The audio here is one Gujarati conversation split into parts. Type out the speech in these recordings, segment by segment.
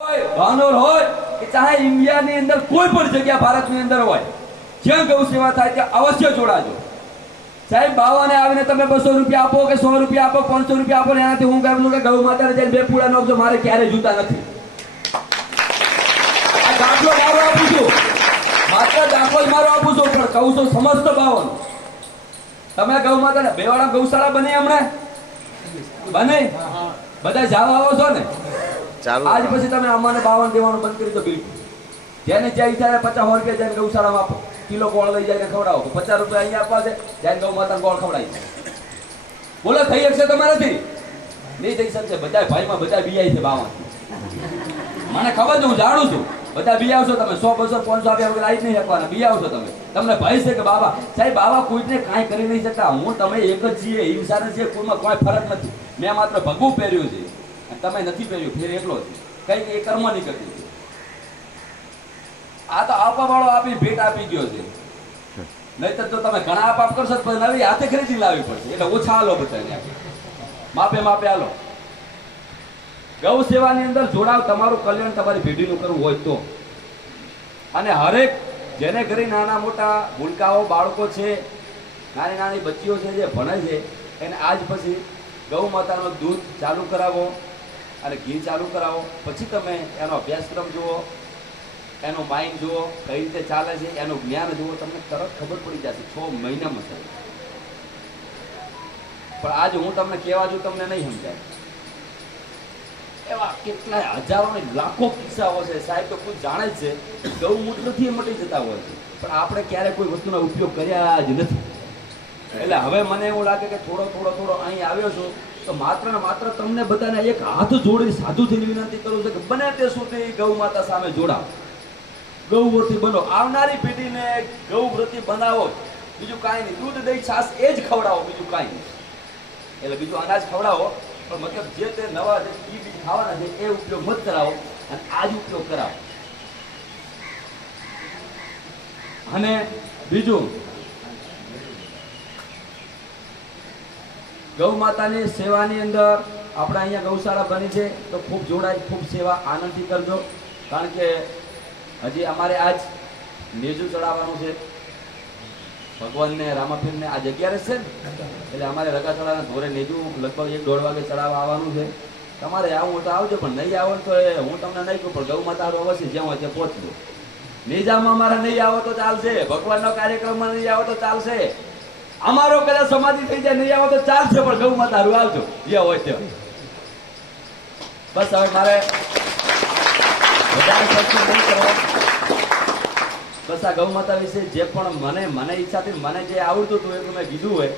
ભાનોર હોય કે ચાહે ઇન્ડિયાની અંદર કોઈ પણ જગ્યા ભારતની અંદર હોય જ્યાં ગૌ સેવા થાય ત્યાં અવશ્ય જોડાજો. સાહેબ બાવાને આવીને તમે બસો રૂપિયા આપો કે સો રૂપિયા આપો પાંચસો રૂપિયા આપો ને એનાથી હું કહું કે ગૌ માતાને જઈને બે પૂળા નાખજો મારે ક્યારે જૂતા નથી. દાખલો મારો આપું છું. માત્ર દાખલો મારો આપું છું પણ કહું છું સમસ્ત બાવન. તમે ગૌ માતાને બેવાળા ગૌશાળા બની હમણાં? બને? બધા જાવ આવો છો ને? ચાલુ. આજ પછી તમે અમને બાવન દેવાનું બંધ કરી દો બિલકુલ જેને જ્યાં ઈચ્છા પચાસ રૂપિયા જાય ગૌશાળામાં આપો. કિલો ગોળ લઈ જાય ખવડાવો. તો પચાસ રૂપિયા અહીંયા આપવા છે, જાય ગૌ માતા ગોળ ખવડાવી બોલો, થઈ શકશે તમારાથી? નહીં થઈ શકશે. બધા ભાઈમાં બધા બિયાય છે બાવન. મને ખબર છે, હું જાણું છું. બધા બી આવશો તમે. સો, બસો, પાંચસો આપ્યા વગર આવી જ નહીં શકવાના આવશો તમે. તમને ભય છે કે બાબા સાહેબ બાબા કોઈને કાંઈ કરી નહીં શકતા. હું, તમે એક જ છીએ. ઇન્સાન છીએ કોઈમાં કોઈ ફરક નથી. મેં માત્ર ભગવું પહેર્યું છે. અને તમે નથી પહેર્યું, ફેર એકલો છે કઈ એ કર્મ નહીં છે. આ તો આપવા વાળો આપી, ભેટ આપી ગયો છે. નહીતર તો તમે ઘણા આપ આપ કરશો તો નવી હાથે ખરીદી લાવવી પડશે. એટલે ઓછા હાલો બધા માપે માપે આલો ગૌ સેવાની અંદર જોડાવ, તમારું કલ્યાણ તમારી પેઢીનું કરવું હોય તો. અને હરેક, જેને ઘરે નાના મોટા ભૂલકાઓ, બાળકો છે, નાની નાની બચ્ચીઓ છે, જે ભણે છે, એને આજ પછી ગૌ માતાનું દૂધ ચાલુ કરાવો. અને ઘી ચાલુ કરાવો. પછી તમે એનો અભ્યાસક્રમ જુઓ, એનો માઇન્ડ જુઓ, કઈ રીતે ચાલે છે, એનું જ્ઞાન જુઓ, તમને તરત ખબર પડી જશે, છ મહિનામાં સાહેબ. પણ આજ હું તમને કહેવા છું તમને નહીં સમજાય. એવા કેટલાય હજારો ને લાખો કિસ્સાઓ છે. સાહેબ તો કોઈ જાણે જ છે ગૌમૂત્રથી મટી જતા હોય છે. પણ આપણે ક્યારે કોઈ વસ્તુનો ઉપયોગ કર્યા જ નથી. એટલે હવે મને એવું લાગે કે થોડો થોડો થોડો અહીં આવ્યો છું. તો માત્ર ને માત્ર તમને બધાને એક હાથ જોડી સાધુથી વિનંતી કરું છું કે બને તે સુધી ગૌ માતા સામે જોડાઓ. ગૌવ્રતી બનો. આવનારી પેઢીને ગૌવ્રતી બનાવો. બીજું કાંઈ નહીં. દૂધ, દહીં, છાશ એ જ ખવડાવો, બીજું કાંઈ નહીં. એટલે બીજું અનાજ ખવડાવો, પણ મતલબ જે તે નવા જે બીજ ખાવાના છે એ ઉપયોગ મત કરાવો અને આ જ ઉપયોગ કરાવો. અને બીજું ગૌ માતાની સેવાની અંદર આપણે અહીંયા ગૌશાળા બની છે, તો ખૂબ જોડાય, ખૂબ સેવા આનંદથી કરજો. કારણ કે હજી અમારે આજ નેજું ચડાવવાનું છે. ભગવાનને, રામાપીરને આ જગ્યા રહેશે ને? એટલે અમારે રગાચડાના ધોરે નેજું લગભગ એક દોઢ વાગે ચડાવવા આવવાનું છે. તમારે આવું તો આવજો, પણ નહીં આવો તો હું તમને નહીં કહું, પણ ગૌ માતા અવશ્ય જ્યાં હોય ત્યાં પહોંચજો. નિજામમાં અમારે નહીં આવો તો ચાલશે. ભગવાનનો કાર્યક્રમમાં નહીં આવો તો ચાલશે. અમારો કદાચ સમાધિ થઈ જાય, નહીં આવો તો ચાલશે, પણ ગૌ માતા હારું આવજો. જ્યાં હોય ત્યાં બસ, હવે મારે બસ, આ ગૌ માતા વિશે જે પણ મને મને ઈચ્છાથી, મને જે આવડતું હતું એ તો મેં કીધું હોય.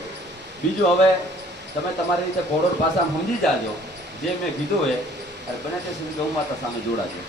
બીજું હવે તમે તમારી રીતે કોરોડ ભાષા સમજી જાજો. જે મેં કીધું હોય, અને બને તે સુધી ગૌ માતા સામે જોડાજો.